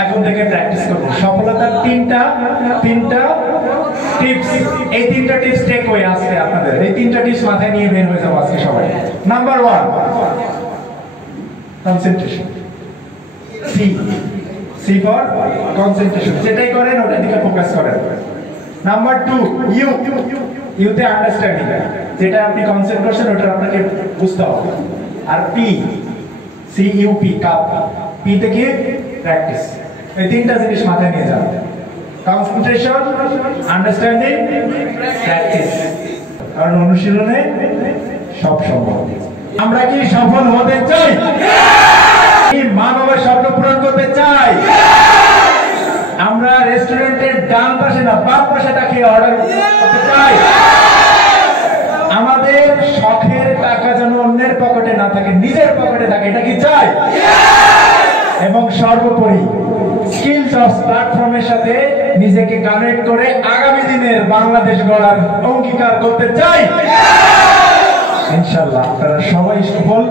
এখন থেকে প্র্যাকটিস করব। সফলতার তিনটা টিপস, এই তিনটা টিপস টেক হয়ে আজকে আপনাদের এই তিনটা টিপস মাথায় নিয়ে বের হয়ে যাবো আজকে সবাই। Number 1, concentration. C for concentration, যেটাই করেন ওটার দিকে ফোকাস করেন। নাম্বার 2, ইউতে আন্ডারস্ট্যান্ডিং, যেটা আপনি কনসেন্ট্রেট করছেন ওটা আপনাকে বুঝতে হবে। আর CUP কাপ, পি থেকে প্র্যাকটিস। এই তিনটা জিনিস মাথায় নিয়ে যান: কনসেন্ট্রেশন, আন্ডারস্ট্যান্ডিং, প্র্যাকটিস। কারণ অনুশীলনে সব সম্ভব। আমরা কি সফল হতে চাই? মা বাবার স্বপ্ন পূরণ করতে চাই? আমরা রেস্টুরেন্টের ডান পাশে না বাম পাশে তাকিয়ে অর্ডার করতে চাই? আমাদের শখের টাকা যেন অন্যের পকেটে না থাকে, নিজের পকেটে থাকে, এটা কি চাই? এবং সর্বোপরি স্কিলস অফ প্ল্যাটফর্মের সাথে নিজেকে কানেক্ট করে আগামী দিনের বাংলাদেশ গড়ার অঙ্গীকার করতে চাই। ইনশাআল্লাহ আপনারা সবাই সফল।